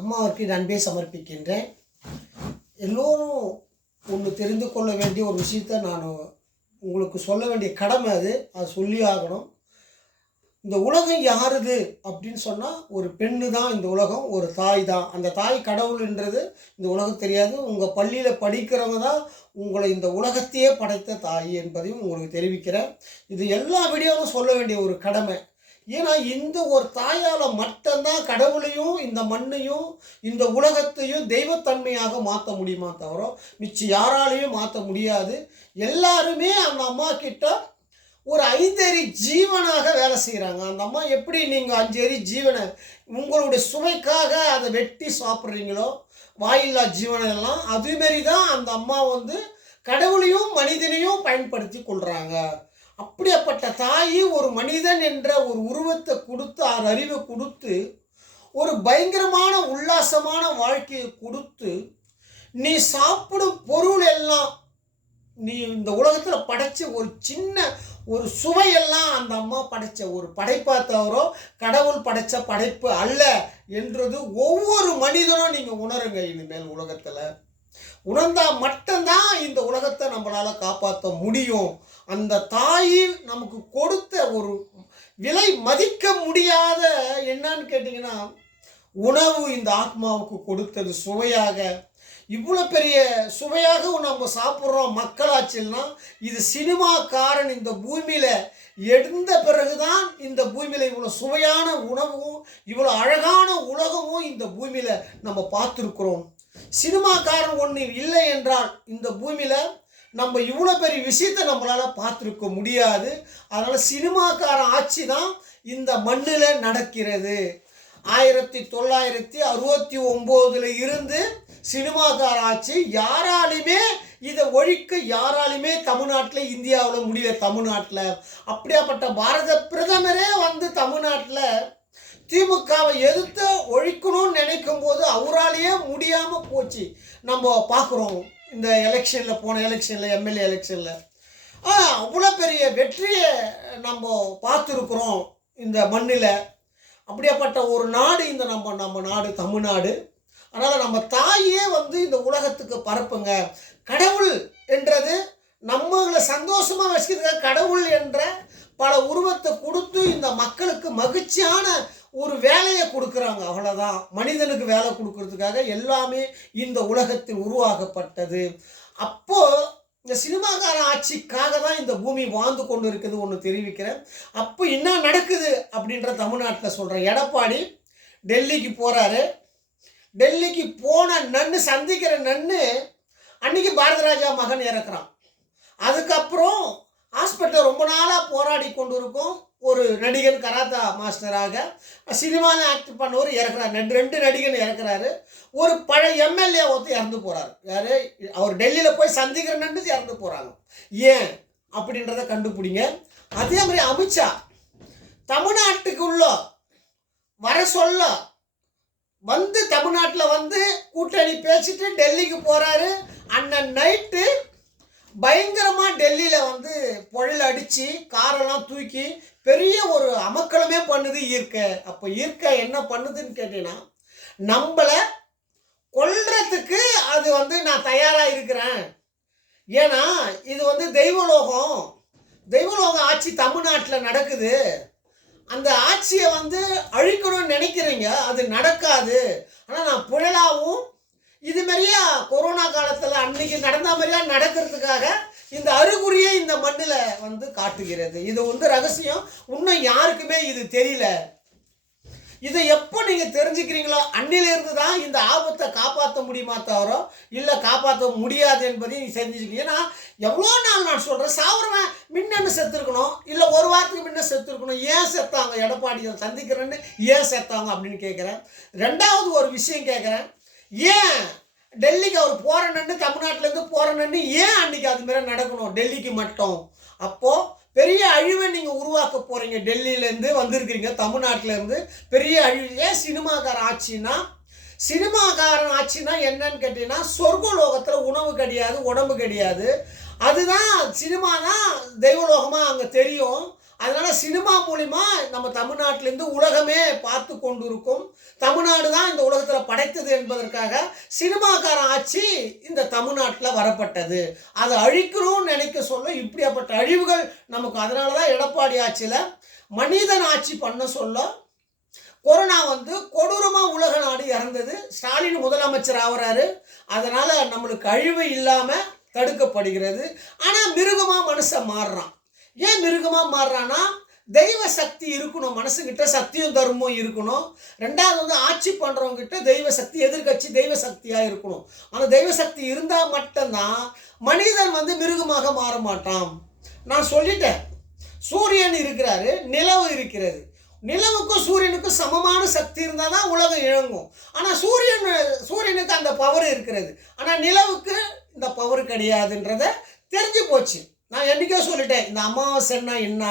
அம்மாவிற்கு நன்றி சமர்ப்பிக்கின்றேன். எல்லோரும் ஒன்று தெரிந்து கொள்ள வேண்டிய ஒரு விஷயத்தை நான் உங்களுக்கு சொல்ல வேண்டிய கடமை அது. அது சொல்லி ஆகணும். இந்த உலகம் யாருது அப்படின்னு சொன்னால் ஒரு பெண்ணு தான் இந்த உலகம், ஒரு தாய் தான். அந்த தாய் கடவுள்ன்றது இந்த உலகம் தெரியாது. உங்கள் பள்ளியில் படிக்கிறவங்க தான் உங்களை இந்த உலகத்தையே படைத்த தாய் என்பதையும் உங்களுக்கு தெரிவிக்கிறேன். இது எல்லா வீடியோவும் சொல்ல வேண்டிய ஒரு கடமை. ஏன்னா இந்த ஒரு தாயால் மட்டும்தான் கடவுளையும் இந்த மண்ணையும் இந்த உலகத்தையும் தெய்வத்தன்மையாக மாற்ற முடியுமா தவிர மிச்சம் யாராலையும் மாற்ற முடியாது. எல்லாருமே அந்த அம்மா கிட்ட ஒரு 5 அறி ஜீவனாக வேலை செய்கிறாங்க. அந்த அம்மா எப்படி நீங்கள் 5 அறி ஜீவனை உங்களுடைய சுவைக்காக அதை வெட்டி சாப்பிட்றீங்களோ வாயில்லா ஜீவனெல்லாம், அதுமாரி தான் அந்த அம்மா கடவுளையும் மனிதனையும் பயன்படுத்தி கொள்கிறாங்க. அப்படிப்பட்ட தாய் ஒரு மனிதன் என்ற ஒரு உருவத்தை கொடுத்து 6 அறிவை கொடுத்து ஒரு பயங்கரமான உல்லாசமான வாழ்க்கையை கொடுத்து நீ சாப்பிடும் பொருள் எல்லாம் நீ இந்த உலகத்தில் படைச்ச ஒரு சின்ன ஒரு சுவையெல்லாம் அந்த அம்மா படைச்ச ஒரு படைப்பா தவிர கடவுள் படைச்ச படைப்பு அல்ல என்றது ஒவ்வொரு மனிதனும் நீங்கள் உணருங்க. இனிமேல் உலகத்தில் உணர்ந்தால் மட்டும்தான் இந்த உலகத்தை நம்மளால் காப்பாற்ற முடியும். அந்த தாய் நமக்கு கொடுத்த ஒரு விலை மதிக்க முடியாத என்னன்னு கேட்டிங்கன்னா உணவு இந்த ஆத்மாவுக்கு கொடுத்தது சுவையாக. இவ்வளோ பெரிய சுவையாக நம்ம சாப்பிட்றோம் மக்களாச்சுன்னா இது சினிமாக்காரன் இந்த பூமியில் எடுந்த பிறகுதான் இந்த பூமியில் இவ்வளோ சுவையான உணவும் இவ்வளோ அழகான உலகமும் இந்த பூமியில் நம்ம பார்த்துருக்குறோம். சினிமாக்காரன் ஒன்று இல்லை என்றால் இந்த பூமியில் நம்ம இவ்வளோ பெரிய விஷயத்தை நம்மளால் பார்த்துருக்க முடியாது. அதனால் சினிமாக்காரன் ஆட்சி தான் இந்த மண்ணில் நடக்கிறது. 1969 இருந்து சினிமாக்கார ஆட்சி. யாராலுமே இதை ஒழிக்க யாராலுமே தமிழ்நாட்டில் இந்தியாவில் முடியல. தமிழ்நாட்டில் அப்படியாப்பட்ட பாரத பிரதமரே தமிழ்நாட்டில் திமுகவை எதிர்த்து ஒழிக்கணும்னு நினைக்கும் போது அவராலேயே முடியாமல் போச்சு. நம்ம பார்க்குறோம் இந்த எலெக்ஷனில், போன எலெக்ஷனில், எம்எல்ஏ எலெக்ஷனில் அவ்வளோ பெரிய வெற்றியை நம்ம பார்த்துருக்குறோம் இந்த மண்ணில். அப்படியாப்பட்ட ஒரு நாடு இந்த நம்ம நாடு தமிழ்நாடு. அதனால் நம்ம தாயே இந்த உலகத்துக்கு பரப்புங்க. கடவுள் என்றது நம்மளை சந்தோஷமாக வச்சுக்கிறதுக்காக கடவுள் என்ற பல உருவத்தை கொடுத்து இந்த மக்களுக்கு மகிழ்ச்சியான ஒரு வேலையை கொடுக்குறாங்க. அவ்வளோதான். மனிதனுக்கு வேலை கொடுக்கறதுக்காக எல்லாமே இந்த உலகத்தில் உருவாக்கப்பட்டது. அப்போது இந்த சினிமாக்கார ஆட்சிக்காக தான் இந்த பூமி வாழ்ந்து கொண்டு இருக்குது ஒன்று தெரிவிக்கிறேன். அப்போ என்ன நடக்குது அப்படின்ற தமிழ்நாட்டில் சொல்கிறேன். எடப்பாடி டெல்லிக்கு போகிறாரு. டெல்லிக்கு போன நன்னு சந்திக்கிற நன்னு அன்றைக்கி பாரதிராஜா மகன் இறக்குறான். அதுக்கப்புறம் ஹாஸ்பிட்டலில் ரொம்ப நாளாக போராடி கொண்டு இருக்கும் ஒரு நடிகன், கராத்தா மாஸ்டராக சினிமாவில் ஆக்ட் பண்ணவர் இறக்குறாரு. 2 நடிகன் இறக்குறாரு. ஒரு பழைய எம்எல்ஏ ஒருத்தர் இறந்து போகிறார். யார்? அவர் டெல்லியில் போய் சந்திக்கிற நண்டு இறந்து போகிறாங்க. ஏன் அப்படின்றத கண்டுபிடிங்க. அதே மாதிரி அமித்ஷா தமிழ்நாட்டுக்குள்ள வர சொல்ல தமிழ்நாட்டில் கூட்டணி பேசிட்டு டெல்லிக்கு போகிறாரு. அண்ணன் நைட்டு பயங்கரமாக டெல்லியில் புயல் அடித்து காரெல்லாம் தூக்கி பெரிய ஒரு அமக்களமே பண்ணுது இயற்கை. அப்போ இயற்கை என்ன பண்ணுதுன்னு கேட்டீங்கன்னா நம்மளை கொல்றதுக்கு அது நான் தயாராக இருக்கிறேன். ஏன்னா இது தெய்வலோகம் ஆட்சி தமிழ்நாட்டில் நடக்குது. அந்த ஆட்சியை அழிக்கணும்னு நினைக்கிறீங்க, அது நடக்காது. ஆனால் நான் புயலாகவும் இது மாதிரியா கொரோனா காலத்தில் அன்னைக்கு நடந்த மாதிரியா நடக்கிறதுக்காக இந்த அறிகுறியை இந்த மண்ணில் காட்டுகிறது. இது ரகசியம். இன்னும் யாருக்குமே இது தெரியல. இதை எப்போ நீங்கள் தெரிஞ்சுக்கிறீங்களோ அன்னிலிருந்து தான் இந்த ஆபத்தை காப்பாற்ற முடியுமா தவிர இல்லை காப்பாற்ற முடியாது என்பதையும் நீ தெரிஞ்சுக்கணும். ஏன்னா எவ்வளோ நாள் நான் சொல்கிறேன், சாவரவன் முன்னன்னு செத்துருக்கணும், இல்லை ஒரு வாரத்துக்கு முன்ன செத்துருக்கணும். ஏன் செத்தாங்க? எடப்பாடியை சந்திக்கிறேன்னு ஏன் செத்தாங்க அப்படின்னு கேட்குறேன். 2வது ஒரு விஷயம் கேட்குறேன். ஏன் டெல்லிக்கு அவர் போகிறேன்னு, தமிழ்நாட்டிலேருந்து போகிறேன்னு ஏன் அன்றைக்கி அதுமாரி நடக்கணும் டெல்லிக்கு மட்டும்? அப்போது பெரிய அழிவை நீங்கள் உருவாக்க போகிறீங்க. டெல்லியிலேருந்து வந்திருக்கிறீங்க, தமிழ்நாட்டிலேருந்து பெரிய அழிவு. ஏன் சினிமாக்காரன் ஆட்சினா என்னன்னு கேட்டிங்கன்னா சொர்க்கலோகத்தில் உணவு கிடையாது, உடம்பு கிடையாது. அதுதான் சினிமா தான் தெய்வலோகமாக அங்கே தெரியும். அதனால் சினிமா மூலிமா நம்ம தமிழ்நாட்டிலேருந்து உலகமே பார்த்து கொண்டு இருக்கும். தமிழ்நாடு தான் இந்த உலகத்தில் படைக்க என்பதற்காக சினிமாக்கார ஆட்சி இந்த தமிழ்நாட்டில் வரப்பட்டது. அதை அழிக்கணும்னு நினைக்க சொல்ல இப்படியாப்பட்ட அழிவுகள் நமக்கு. அதனால தான் எடப்பாடி ஆட்சியில் மனிதன் ஆட்சி பண்ண சொல்ல கொரோனா வந்து கொடூரமாக உலக நாடு இறந்தது. ஸ்டாலின் முதலமைச்சர் ஆகிறாரு. அதனால் நம்மளுக்கு அழிவு இல்லாமல் தடுக்கப்படுகிறது. ஆனால் மிருகமாக மனுஷன் மாறுறான். ஏன் மிருகமாக மாறுறான்னா, தெய்வ சக்தி இருக்கணும், மனசுக்கிட்ட சக்தியும் தர்மமும் இருக்கணும். ரெண்டாவது வந்து ஆட்சி பண்ணுறவங்ககிட்ட தெய்வ சக்தி, எதிர்கட்சி தெய்வ சக்தியாக இருக்கணும். அந்த தெய்வ சக்தி இருந்தால் மட்டும்தான் மனிதன் வந்து மிருகமாக மாற மாட்டான். நான் சொல்லிட்டேன், சூரியன் இருக்கிறாரு, நிலவு இருக்கிறது. நிலவுக்கும் சூரியனுக்கும் சமமான சக்தி இருந்தால் தான் உலகம் இயங்கும். ஆனால் சூரியனுக்கு அந்த பவர் இருக்கிறது, ஆனால் நிலவுக்கு இந்த பவர் கிடையாதுன்றத தெரிஞ்சு போச்சு. நான் என்றைக்கோ சொல்லிட்டேன், இந்த அமாவாசைன்னா என்ன,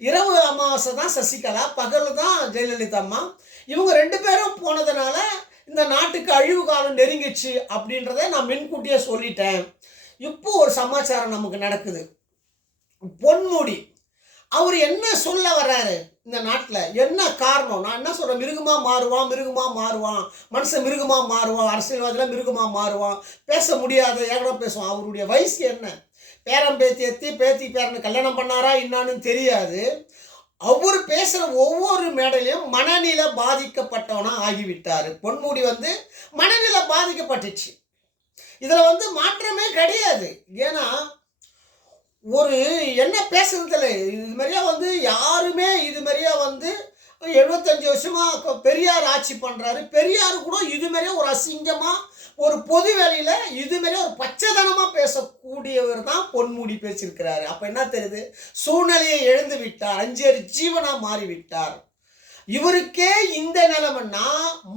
இரவு அமாவாசை தான் சசிகலா, பகல் தான் ஜெயலலிதா அம்மா. இவங்க 2 பேரும் போனதுனால இந்த நாட்டுக்கு அழிவு காலம் நெருங்கிச்சு அப்படின்றத நான் முன்கூட்டியே சொல்லிட்டேன். இப்போ ஒரு சமாச்சாரம் நமக்கு நடக்குது. பொன்முடி அவர் என்ன சொல்ல வர்றாரு, இந்த நாட்டில் என்ன காரணம்? நான் என்ன சொல்கிறேன், மிருகமாக மாறுவான், மனுஷன் மிருகமாக மாறுவான், அரசியல்வாதியில் மிருகமாக மாறுவான், பேச முடியாது, ஏகடம் பேசுவான். அவருடைய வயசு என்ன? பேரம் பேத்தி பேரனை கல்யாணம் பண்ணாரா என்னான்னு தெரியாது. அவர் பேசுகிற ஒவ்வொரு மேடையிலையும் மனநிலை பாதிக்கப்பட்டவனா ஆகிவிட்டார். பொன்முடி வந்து மனநிலை பாதிக்கப்பட்டுச்சு. இதில் வந்து மாற்றமே கிடையாது. ஏன்னா ஒரு என்ன பேசுறதுல இது மாதிரியா வந்து யாருமே இது மாதிரியா வந்து 75 வருஷமாக பெரியார் ஆட்சி பண்ணுறாரு. பெரியார் கூட இது மாதிரியா ஒரு அசிங்கமாக ஒரு பொது வேலையில் இது மாதிரியா ஒரு பச்சைதனமாக பேசக்கூடியவர் தான் பொன்முடி பேசியிருக்கிறாரு. அப்போ என்ன தெரியுது, சூழ்நிலையை எழுந்து விட்டார், 5 ஜீவனாக மாறிவிட்டார். இவருக்கே இந்த நிலைமைன்னா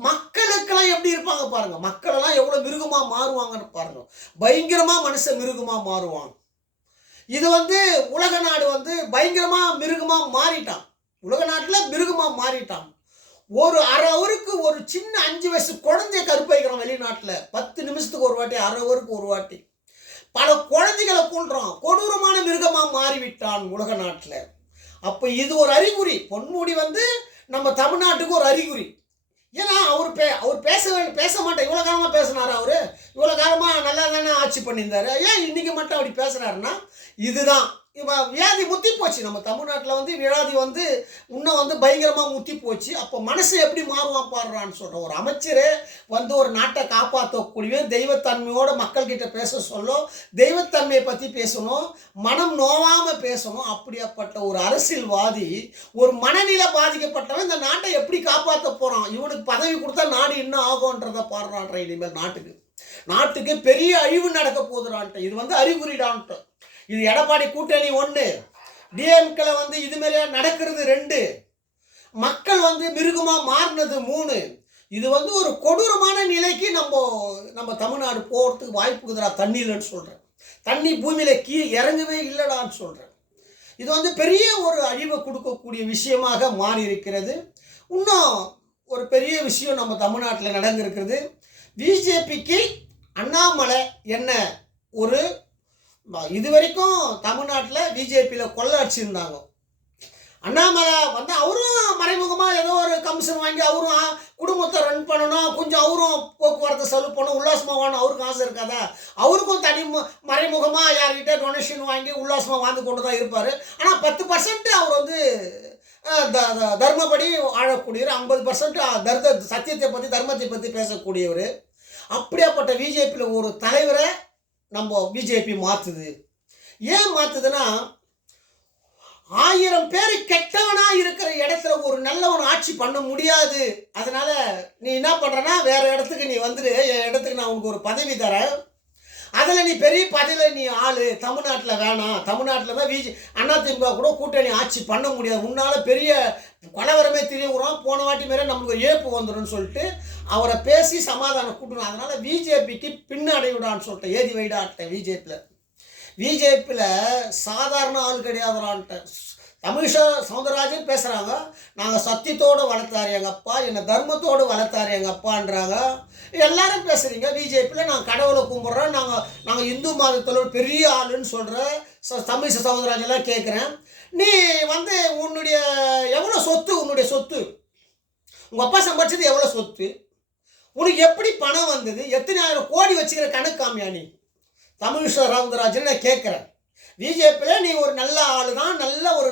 மக்களுக்கெல்லாம் எப்படி இருப்பாங்க பாருங்க. மக்களெல்லாம் எவ்வளோ மிருகமாக மாறுவாங்கன்னு பாருங்க. பயங்கரமாக மனுஷன் மிருகமாக மாறுவாங்க. இது வந்து உலக நாடு வந்து பயங்கரமாக மிருகமாக மாறிட்டான். உலக நாட்டில் மிருகமாக மாறிட்டான். ஒரு அரை ஹவருக்கு ஒரு சின்ன 5 வயசு குழந்தைய கருப்பாய்க்கிறான் வெளிநாட்டில். 10 நிமிஷத்துக்கு ஒரு வாட்டி, அரை ஹவருக்கு ஒரு வாட்டி பல குழந்தைகளை கொள்றான். கொடூரமான மிருகமாக மாறிவிட்டான் உலக நாட்டில். அப்போ இது ஒரு அறிகுறி. பொன்முடி வந்து நம்ம தமிழ்நாட்டுக்கு ஒரு அறிகுறி. ஏன்னா அவர் பேச மாட்டேன். இவ்வளோ காலமாக பேசினார். அவர் இவ்வளோ காலமாக நல்லா தானே ஆட்சி பண்ணியிருந்தார். ஏன் இன்றைக்கி மட்டும் அப்படி பேசுகிறாருன்னா, இதுதான் வியாதி முத்தி போச்சு. நம்ம தமிழ்நாட்டில் வந்து வியாதி வந்து இன்னும் வந்து பயங்கரமாக முத்தி போச்சு. அப்போ மனசு எப்படி மாறுவான் பாடுறான்னு சொல்கிறோம். ஒரு அமைச்சரே வந்து ஒரு நாட்டை காப்பாற்றக்கூடிய தெய்வத்தன்மையோடு மக்கள்கிட்ட பேச சொல்லும், தெய்வத்தன்மையை பற்றி பேசணும், மனம் நோவாமல் பேசணும். அப்படியாப்பட்ட ஒரு அரசியல்வாதி, ஒரு மனநிலை பாதிக்கப்பட்டவன் இந்த நாட்டை எப்படி காப்பாற்ற போகிறான்? இவனுக்கு பதவி கொடுத்தா நாடு இன்னும் ஆகும்ன்றதை பாடுறான்ற. இனிமேல் நாட்டுக்கு பெரிய அழிவு நடக்க போகுதுடான்ட்டு. இது வந்து அறிகுறிடான்ட்டு. இது எடப்பாடி கூட்டணி 1, டிஎம்கேல வந்து இது மாதிரியா நடக்கிறது 2, மக்கள் வந்து மிருகமாக மாறினது 3. இது வந்து ஒரு கொடூரமான நிலைக்கு நம்ம தமிழ்நாடு போகிறதுக்கு வாய்ப்பு இருக்குதுடா. தண்ணி இல்லைன்னு சொல்கிறேன், தண்ணி பூமியில் இறங்கவே இல்லைடான்னு சொல்கிறேன். இது வந்து பெரிய ஒரு அழிவை கொடுக்கக்கூடிய விஷயமாக மாறி இருக்கிறது. இன்னும் ஒரு பெரிய விஷயம் நம்ம தமிழ்நாட்டில் நடந்திருக்கிறது. பிஜேபிக்கு அண்ணாமலை என்ன ஒரு இது வரைக்கும் தமிழ்நாட்டில் பிஜேபியில் கொள்ள அடிச்சிருந்தாங்க. அண்ணாமலை வந்து அவரும் மறைமுகமாக ஏதோ ஒரு கமிஷன் வாங்கி அவரும் குடும்பத்தை ரன் பண்ணணும், கொஞ்சம் அவரும் போக்குவரத்து செலவு பண்ணணும், உல்லாசமாக வாங்கணும், அவருக்கும் ஆசை இருக்காதா? அவருக்கும் மறைமுகமாக யார்கிட்ட டொனேஷன் வாங்கி உல்லாசமாக வாழ்ந்து கொண்டு தான் இருப்பார். ஆனால் 10% அவர் வந்து தர்மப்படி வாழக்கூடியவர், 50% சத்தியத்தை பற்றி தர்மத்தை பற்றி பேசக்கூடியவர். அப்படியாப்பட்ட பிஜேபியில் ஒரு தலைவரை நம்ம பிஜேபி மாற்றுது. ஏன் மாற்றுதுன்னா, 1000 பேர் கெட்டவனாக இருக்கிற இடத்துல ஒரு நல்லவன் ஆட்சி பண்ண முடியாது. அதனால் நீ என்ன பண்ணுறனா, வேறு இடத்துக்கு நீ வந்துடு, என் இடத்துக்கு நான் உனக்கு ஒரு பதவி தரேன், அதில் நீ பெரிய பதவியில் நீ ஆளு, தமிழ்நாட்டில் வேணாம், தமிழ்நாட்டில் தான் அதிமுக கூட கூட்டணி ஆட்சி பண்ண முடியாது, உன்னால் பெரிய கலவரமே தெரியுறோம், போன வாட்டி மாரி நம்மளுக்கு ஏப்பு வந்துடும் சொல்லிட்டு அவரை பேசி சமாதானம் கூட்டணும். அதனால் பிஜேபிக்கு பின்னடைவிடான்னு சொல்லிட்டேன், ஏதி வைடான்ட்டேன். பிஜேபியில் சாதாரண ஆள் கிடையாதுறான்ட்டு. தமிழிசை சவுந்தரராஜன் பேசுகிறாங்க, நாங்கள் சத்தியத்தோடு வளர்த்தாரு எங்கள் அப்பா, என்னை தர்மத்தோடு வளர்த்தாரு எங்கள் அப்பான்றாங்க. எல்லாரும் பேசுகிறீங்க. பிஜேபியில் நான் கடவுளை கும்பிட்றேன், நாங்கள் இந்து மதத்தில் பெரிய ஆளுன்னு சொல்கிற தமிழிசை சவுந்தரராஜன்லாம் கேட்குறேன். நீ வந்து உன்னுடைய சொத்து உங்கள் அப்பா சம்பாதிச்சது எவ்வளோ சொத்து? உனக்கு எப்படி பணம் வந்தது? எத்தனை ஆயிரம் கோடி வச்சுக்கிற கணக்கு காமியா நீ? தமிழிசை சவுந்தரராஜன் நான் கேட்குறேன். பிஜேபியில் நீ ஒரு நல்ல ஆள் தான், நல்ல ஒரு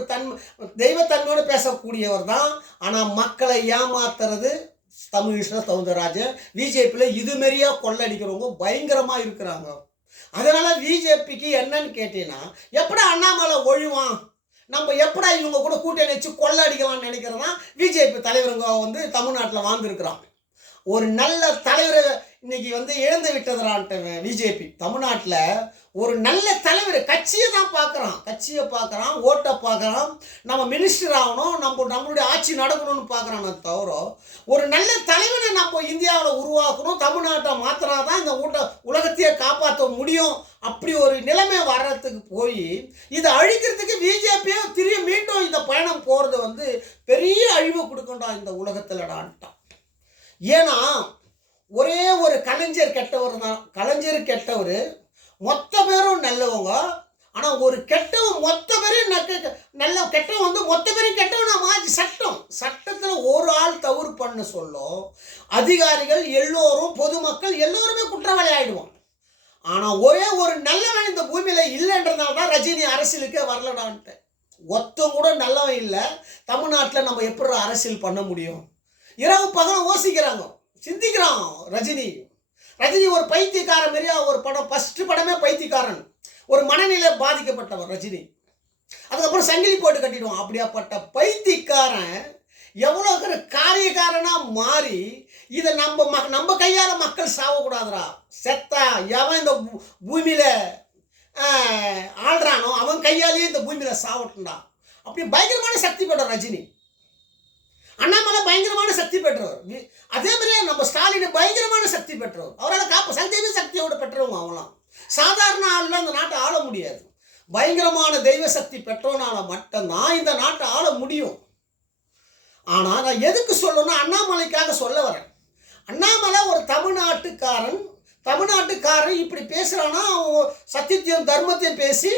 தெய்வத்தன்மையோடு பேசக்கூடியவர் தான். ஆனால் மக்களை ஏமாத்துறது தமிழிசை சவுந்தரராஜன். பிஜேபியில் இதுமாரியா கொள்ளடிக்கிறவங்க பயங்கரமாக இருக்கிறாங்க. அதனால் பிஜேபிக்கு என்னன்னு கேட்டீங்கன்னா, எப்படா அண்ணாமலை ஒழிவான், நம்ம எப்படா இவங்க கூட கூட்டணி வச்சு கொள்ளை அடிக்கலாம்னு நினைக்கிறது தான் பிஜேபி தலைவருங்க தமிழ்நாட்டில் வாழ்ந்துருக்கிறாங்க. ஒரு நல்ல தலைவரை இன்னைக்கு இழந்து விட்டதுறான்ட்டு பிஜேபி. தமிழ்நாட்டில் ஒரு நல்ல தலைவர் கட்சியை தான் பார்க்குறான், ஓட்டை பார்க்குறான், நம்ம மினிஸ்டர் ஆகணும், நம்மளுடைய ஆட்சி நடக்கணும்னு பார்க்குறானே தவிர ஒரு நல்ல தலைவனை நம்ம இந்தியாவில் உருவாக்கணும், தமிழ்நாட்டை மாற்றினா தான் இந்த உலகத்தையே காப்பாற்ற முடியும். அப்படி ஒரு நிலைமை வர்றதுக்கு போய் இதை அழிக்கிறதுக்கு பிஜேபியே திரும்பி மீண்டும் இந்த பயணம் போகிறது பெரிய அழிவு கொடுக்கண்டா இந்த உலகத்தில்டான்ட்டான். ஏன்னா ஒரே ஒரு கலைஞர் கெட்டவர் தான். கலைஞர் கெட்டவர், மொத்த பேரும் நல்லவங்க. ஆனால் ஒரு கெட்டவன் மொத்த பேரும் நல்ல கெட்டவன் மொத்த பேரும் கெட்டவனா மாற்றி சட்டத்தில் ஒரு ஆள் தவறு பண்ண சொல்லும் அதிகாரிகள் எல்லோரும், பொதுமக்கள் எல்லோருமே குற்றவாளி ஆகிடுவான். ஆனால் ஒரே ஒரு நல்லவன் இந்த பூமியில் இல்லைன்றதுனால தான் ரஜினி அரசியலுக்கே வரலடான்ட்டு. ஒத்தம் கூட நல்லவன் இல்லை. தமிழ்நாட்டில் நம்ம எப்படி அரசியல் பண்ண முடியும்? இரவு பகலும் யோசிக்கிறாங்க, சிந்திக்கிறான். ரஜினி ஒரு பைத்தியக்காரன் மாரியா ஒரு படம், ஃபஸ்ட்டு படமே பைத்தியக்காரன், ஒரு மனநிலை பாதிக்கப்பட்டவர் ரஜினி. அதுக்கப்புறம் சங்கிலி போட்டு கட்டிடுவான். அப்படியாப்பட்ட பைத்தியக்காரன் எவ்வளோ காரியக்காரனாக மாறி இதை நம்ம கையால் மக்கள் சாவக்கூடாதுரா. செத்தா எவன் இந்த பூமியில் ஆள்றானோ அவன் கையாலேயே இந்த பூமியில் சாவட்டுண்டா. அப்படி பயங்கரமான சக்தி பெற்ற ரஜினி. அண்ணாமலை பயங்கரமான சக்தி பெற்றவர். அதே மாதிரியே நம்ம ஸ்டாலின் பயங்கரமான சக்தி பெற்றவர். அவரால் சக்தி சக்தியோடு பெற்றவங்க. அவங்களாம் சாதாரண ஆள்லாம் இந்த நாட்டை ஆள முடியாது. பயங்கரமான தெய்வ சக்தி பெற்றவனால மட்டும்தான் இந்த நாட்டை ஆள முடியும். ஆனால் நான் எதுக்கு சொல்லணும்னா அண்ணாமலைக்காக சொல்ல வரேன். அண்ணாமலை ஒரு தமிழ்நாட்டுக்காரன் இப்படி பேசுகிறான்னா அவன் சத்தியத்தையும் தர்மத்தையும் பேசி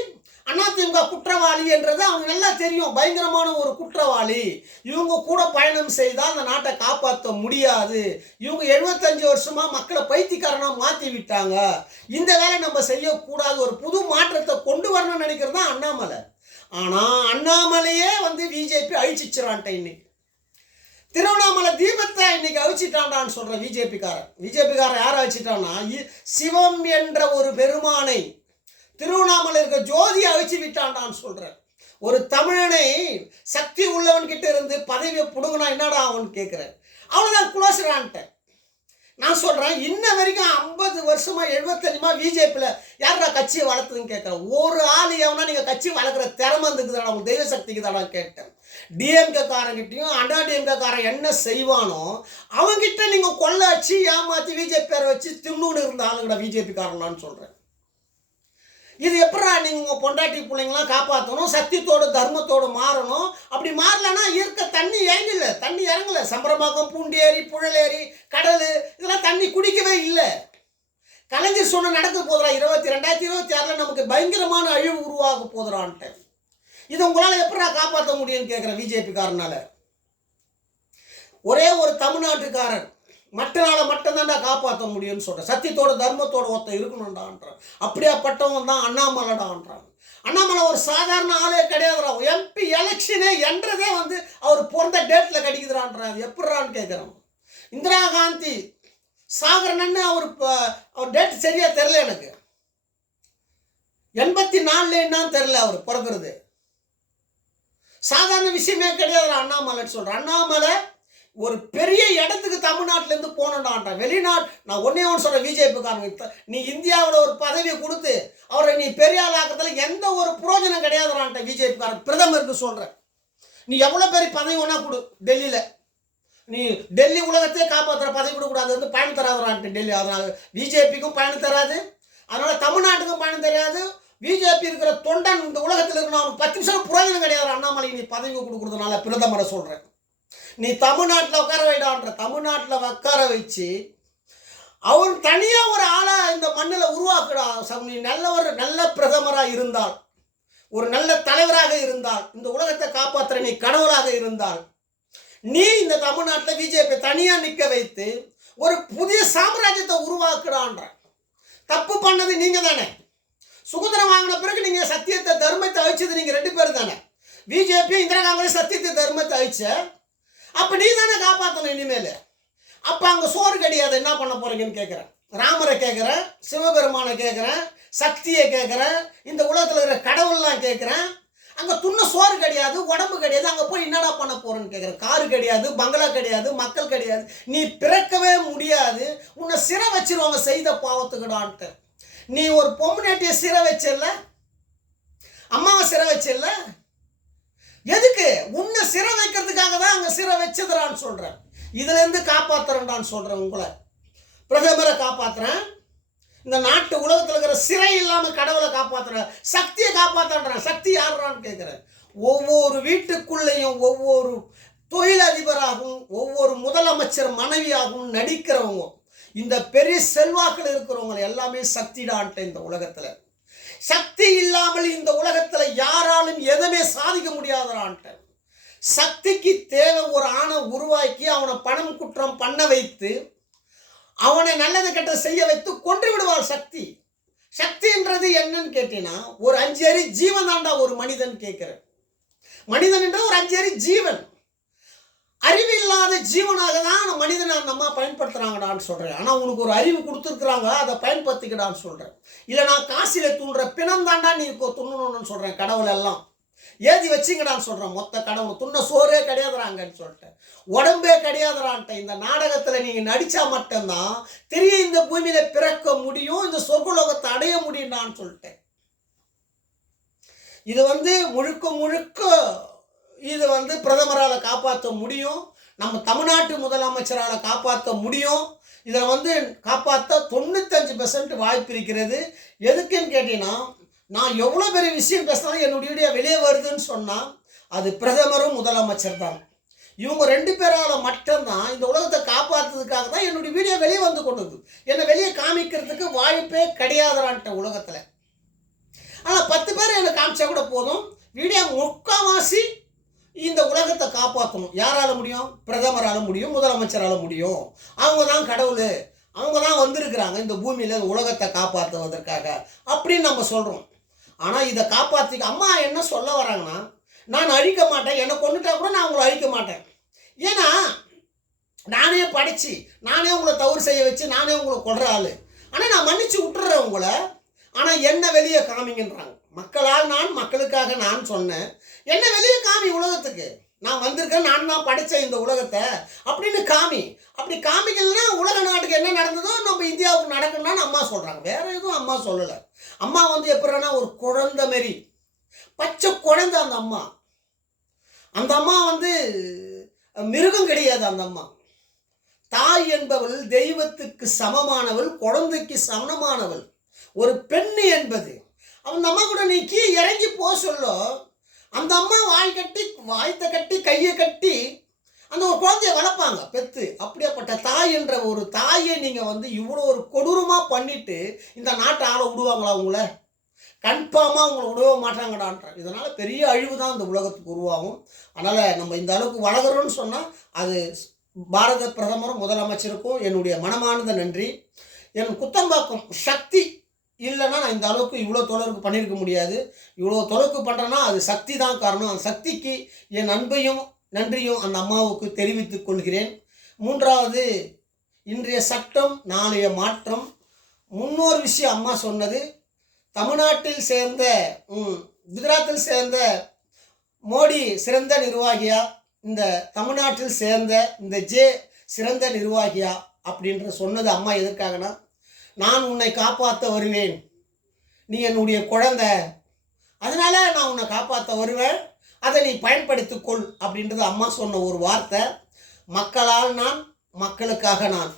அதிமுக குற்றவாளி என்றது அவங்க நல்லா தெரியும். பயங்கரமான ஒரு குற்றவாளி. இவங்க கூட பயணம் செய்தால் அந்த நாட்டை காப்பாற்ற முடியாது. இவங்க 75 வருஷமா மக்களை பைத்தியக்காரனாக மாற்றி விட்டாங்க. இந்த வேலை நம்ம செய்யக்கூடாது, ஒரு புது மாற்றத்தை கொண்டு வரணும்னு நினைக்கிறது தான் அண்ணாமலை. ஆனால் அண்ணாமலையே பிஜேபி அழிச்சிச்சிடான்ட்ட. இன்னைக்கு திருவண்ணாமலை தீபத்தை இன்னைக்கு அழிச்சிட்டான்டான்னு சொல்ற பிஜேபிக்காரன் யாரை அழிச்சிட்டான்னா, சிவம் என்ற ஒரு பெருமானை, திருவண்ணாமலை இருக்க ஜோதியை அழிச்சு விட்டான்டான்னு சொல்கிறேன். ஒரு தமிழனை சக்தி உள்ளவன்கிட்ட இருந்து பதவியை பிடுங்கினா என்னடா அவன் கேட்குறேன். அவ்வளோதான் குலோசரான்ட்டேன். நான் சொல்கிறேன், இன்ன வரைக்கும் 50 வருஷமா 75 பிஜேபியில் யாரா கட்சியை வளர்த்துதுன்னு கேட்குறேன். ஒரு ஆள் எவனா நீங்கள் கட்சி வளர்க்குற திறமை இருந்துக்குதாடா, அவங்க தெய்வ சக்திக்கு தாடா கேட்டேன். டிஎம்கே காரங்கிட்டையும் அண்ணா டிஎம்கே காரன் என்ன செய்வானோ அவங்ககிட்ட நீங்கள் கொள்ளை அடிச்சு ஏமாற்றி பிஜேபி பேரை வச்சு தின்னுன்னு இருந்த ஆளுங்கடா பிஜேபி காரனான்னு சொல்கிறேன். இது எப்படா நீங்கள் உங்கள் பொண்டாட்டி பிள்ளைங்களாம் காப்பாற்றணும், சத்தியத்தோடு தர்மத்தோடு மாறணும். அப்படி மாறலைன்னா இருக்க தண்ணி இறங்கலை. சம்பரமாக்கம், பூண்டேரி, புழலேரி, கடல் இதெல்லாம் தண்ணி குடிக்கவே இல்லை. கலைஞர் சொன்ன நடக்க போதுரா 2026 நமக்கு பயங்கரமான அழிவு உருவாக போதுறான்ட்டு. இது உங்களால் எப்படா காப்பாற்ற முடியும்னு கேட்குறேன் பிஜேபிக்காரனால. ஒரே ஒரு தமிழ்நாட்டுக்காரன் மற்றனால மட்டும்தான்டா காப்பாற்ற முடியும்னு சொல்கிறேன். சத்தியத்தோட தர்மத்தோட ஒருத்தன் இருக்கணும்டான்றான். அப்படியாப்பட்டவன் தான் அண்ணாமலைடான்றான். அண்ணாமலை ஒரு சாதாரண ஆளே கிடையாதுடா. எம்பி எலெக்ஷனே என்றதே அவர் பிறந்த டேட்டில் கிடைக்குதுறான்றான். அது எப்படிறான்னு கேட்குறான். இந்திரா காந்தி சாகரன்னு அவர் டேட் சரியாக தெரில எனக்கு. 84 என்னன்னு தெரில அவர் பிறகுறது. சாதாரண விஷயமே கிடையாது அண்ணாமலைன்னு சொல்கிறேன். அண்ணாமலை ஒரு பெரிய இடத்துக்கு தமிழ்நாட்டிலேருந்து போனடான்ட்டான். வெளிநாடு நான் ஒன்றே சொல்கிறேன் பிஜேபிக்காரங்க, நீ இந்தியாவில் ஒரு பதவியை கொடுத்து அவரை நீ பெரிய ஆள் ஆக்கிறதுல எந்த ஒரு புரோஜனம் கிடையாதுறான்ட்ட பிஜேபிக்காரன். பிரதமருக்கு சொல்கிறேன், நீ எவ்வளோ பெரிய பதவி ஒன்றா கொடு டெல்லியில், நீ டெல்லி உலகத்தையே காப்பாற்றுற பதவி கொடுக்கூடாது, பயணம் தராதுறான்ட்டு டெல்லி. அதனால் பிஜேபிக்கும் பயணம் தராது, அதனால் தமிழ்நாட்டுக்கும் பயணம் தெரியாது. பிஜேபி இருக்கிற தொண்டன் இந்த உலகத்தில் இருக்கணும், அவனுக்கு 10 நிமிஷம் புரோஜனம் கிடையாது அண்ணாமலைக்கு நீ பதவி கொடுக்குறதுனால. பிரதமரை சொல்கிறேன், நீ தமிழ்நாட்டில் உட்கார வைடான்ற. தமிழ்நாட்டில் உட்கார வச்சு அவன் தனியாக ஒரு ஆளாக இந்த மண்ணில் உருவாக்குடா. நீ நல்ல பிரதமராக இருந்தால், ஒரு நல்ல தலைவராக இருந்தால், இந்த உலகத்தை காப்பாற்றுற நீ கடவுளாக இருந்தால், நீ இந்த தமிழ்நாட்டில் பிஜேபி தனியாக நிற்க வைத்து ஒரு புதிய சாம்ராஜ்யத்தை உருவாக்குறான்ற. தப்பு பண்ணது நீங்க தானே. சுதந்திரம் வாங்கின பிறகு நீங்க சத்தியத்தை தர்மத்தை அழிச்சது நீங்க 2 பேர் தானே. பிஜேபி இந்திரா காங்கிரஸ் சத்தியத்தை தர்மத்தை அழிச்ச. அப்ப நீ தானே காப்பாற்றணும் இனிமேல். அப்ப அங்க சோறு கிடையாது, என்ன பண்ண போறீங்கன்னு கேட்கிறேன். ராமரை கேட்கிறேன், சிவபெருமானை கேட்கிறேன், சக்தியை கேட்கிறேன், இந்த உலகத்தில் இருக்கிற கடவுள்லாம் கேட்கிறேன். அங்கே துண்ண சோறு கிடையாது, உடம்பு கிடையாது, அங்கே போய் என்னடா பண்ண போறேன்னு கேட்குறேன். காரு கிடையாது, பங்களா கிடையாது, மக்கள் கிடையாது, நீ பிறக்கவே முடியாது, உன்னை சிறை வச்சிருவாங்க செய்த பாவத்துக்குடான்ட்டு. நீ ஒரு பொம்முனேட்டிய சிறை வச்சிடல, அம்மாவை சிறை வச்சிடல, எதுக்கு? உன்னை சிறை வைக்கிறதுக்காக தான் அங்கே சிறை வச்சதுறான்னு சொல்கிறேன். இதுலேருந்து காப்பாற்றுறேன்டான்னு சொல்கிறேன். உங்களை பிரதமரை காப்பாற்றுறேன், இந்த நாட்டு உலகத்தில் இருக்கிற சிறை இல்லாமல் கடவுளை காப்பாற்றுறேன், சக்தியை காப்பாற்றுறேன். சக்தி யாருறான்னு கேட்குறேன். ஒவ்வொரு வீட்டுக்குள்ளேயும் ஒவ்வொரு தொழிலதிபராகவும் ஒவ்வொரு முதலமைச்சர் மனைவியாகவும் நடிக்கிறவங்க, இந்த பெரிய செல்வாக்கில் இருக்கிறவங்க எல்லாமே சக்திடான்ட்டு. இந்த உலகத்தில் சக்தி இல்லாமல் இந்த உலகத்தில் யாராலும் எதுவுமே சாதிக்க முடியாதான்ட்டு. சக்திக்கு தேவை ஒரு ஆணை உருவாக்கி அவனை பணம் குற்றம் பண்ண வைத்து அவனை நல்லது கெட்ட செய்ய வைத்து கொன்று விடுவாள் சக்தி. சக்தின்றது என்னன்னு கேட்டீங்கன்னா ஒரு 5 அறி ஜீவன் தாண்டா ஒரு மனிதன் கேட்கிறேன். மனிதன் என்ற ஒரு 5 அறி ஜீவன், அறிவில்லாத ஜீவனாக தான் மனிதனை அந்த அம்மா பயன்படுத்துறாங்கடான்னு சொல்றேன். ஆனா உனக்கு ஒரு அறிவு கொடுத்துருக்குறாங்க, அதை பயன்படுத்திக்கடான்னு சொல்றேன். இல்லை நான் காசில தூண்டுற பிணம் தாண்டா நீ துண்ணணும்னு சொல்றேன். கடவுள் எல்லாம் ஏதி வச்சிங்கடான்னு சொல்கிறேன். மொத்த கடவுள் துண்ண சோறே கிடையாதுறாங்கன்னு சொல்லிட்டேன், உடம்பே கிடையாதுறான்ட்ட. இந்த நாடகத்தில் நீங்கள் நடித்தா மட்டும்தான் தெரிய இந்த பூமியில் பிறக்க முடியும், இந்த சொர்க்கலோகத்தை அடைய முடியும்டான்னு சொல்லிட்டேன். இது முழுக்க முழுக்க இது பிரதமரால் காப்பாற்ற முடியும், நம்ம தமிழ்நாட்டு முதலமைச்சரால் காப்பாற்ற முடியும். இதில் காப்பாற்ற 95% வாய்ப்பு இருக்கிறது. எதுக்குன்னு கேட்டீங்கன்னா, நான் எவ்வளோ பெரிய விஷயம் பேசினாலும் என்னுடைய வீடியோ வெளியே வருதுன்னு சொன்னால் அது பிரதமரும் முதலமைச்சர் தான். இவங்க 2 பேரால் மட்டும்தான் இந்த உலகத்தை காப்பாற்றுறதுக்காக தான் என்னுடைய வீடியோ வெளியே வந்து கொண்டது. என்னை வெளியே காமிக்கிறதுக்கு வாய்ப்பே கிடையாதுறான்ட்ட உலகத்தில். ஆனால் 10 பேர் என்னை காமிச்சா கூட போதும், வீடியோ முக்கால்வாசி இந்த உலகத்தை காப்பாற்றணும். யாரால் முடியும்? பிரதமரால் முடியும், முதலமைச்சரால் முடியும். அவங்க தான் கடவுள், அவங்க தான் வந்திருக்கிறாங்க இந்த பூமியில் உலகத்தை காப்பாற்றுவதற்காக அப்படின்னு நம்ம சொல்கிறோம். ஆனால் இதை காப்பாற்றி அம்மா என்ன சொல்ல வராங்கன்னா, நான் அழிக்க மாட்டேன், என்னை கொண்டுட்டா கூட நான் உங்களை அழிக்க மாட்டேன். ஏன்னா நானே படித்து நானே உங்களை தவறு செய்ய வச்சு நானே உங்களை கொள்கிற ஆள். ஆனால் நான் மன்னிச்சு விட்டுறேன் உங்களை. ஆனால் என்ன வெளியே காமிங்கன்றாங்க. மக்களால் நான், மக்களுக்காக நான் சொன்னேன், என்ன வெளியே காமி உலகத்துக்கு, நான் வந்திருக்கேன், நான் தான் படித்தேன் இந்த உலகத்தை அப்படின்னு காமி. அப்படி காமிக்கலன்னா உலக நாட்டுக்கு என்ன நடந்ததோ நம்ம இந்தியாவுக்கு நடக்கணும்னு அம்மா சொல்கிறாங்க. வேற எதுவும் அம்மா சொல்லலை. அம்மா எப்படின்னா ஒரு குழந்தை மாரி, பச்சை குழந்தை அந்த அம்மா. அந்த அம்மா மிருகம் கிடையாது. அந்த அம்மா தாய் என்பவள் தெய்வத்துக்கு சமமானவள், குழந்தைக்கு சமமானவள், ஒரு பெண் என்பது. அந்த அம்மா கூட நீ கீழே இறங்கி போக சொல்ல, அந்த அம்மா வாய்த்தை கட்டி கையை கட்டி அந்த ஒரு குழந்தைய வளர்ப்பாங்க பெற்று. அப்படியாப்பட்ட தாய் என்ற ஒரு தாயை நீங்கள் இவ்வளோ ஒரு கொடூரமாக பண்ணிட்டு இந்த நாட்டை ஆள விடுவாங்களா? உங்களை கன்ஃபார்மாக உங்களை விடவே மாட்டாங்கடான்ற. இதனால் பெரிய அழிவு தான் இந்த உலகத்துக்கு உருவாகும். அதனால் நம்ம இந்த அளவுக்கு வளர்கிறோன்னு சொன்னால் அது பாரத பிரதமரும் முதலமைச்சருக்கும் என்னுடைய மனமார்ந்த நன்றி. என் குத்தம்பாக்கம் சக்தி இல்லைன்னா நான் இந்த அளவுக்கு இவ்வளோ தொலைவுக்கு பண்ணியிருக்க முடியாது. இவ்வளோ தொலைவுக்கு பண்ணுறேன்னா அது சக்தி தான் காரணம். அந்த சக்திக்கு என் அன்பையும் நன்றியும் அந்த அம்மாவுக்கு தெரிவித்துக் கொள்கிறேன். 3வது, இன்றைய சட்டம் நாளைய மாற்றம். முன்னொரு விஷயம் அம்மா சொன்னது, தமிழ்நாட்டில் சேர்ந்த குஜராத்தில் சேர்ந்த மோடி சிறந்த நிர்வாகியா, இந்த தமிழ்நாட்டில் சேர்ந்த இந்த சிறந்த நிர்வாகியா அப்படின்ற சொன்னது அம்மா எதற்காகனா, நான் உன்னை காப்பாற்ற வருவேன், நீ என்னுடைய குழந்தை, அதனால் நான் உன்னை காப்பாற்ற வருவேன், அதை நீ பயன்படுத்திக்கொள் அப்படின்றது அம்மா சொன்ன ஒரு வார்த்தை. மக்களால் நான், மக்களுக்காக நான்.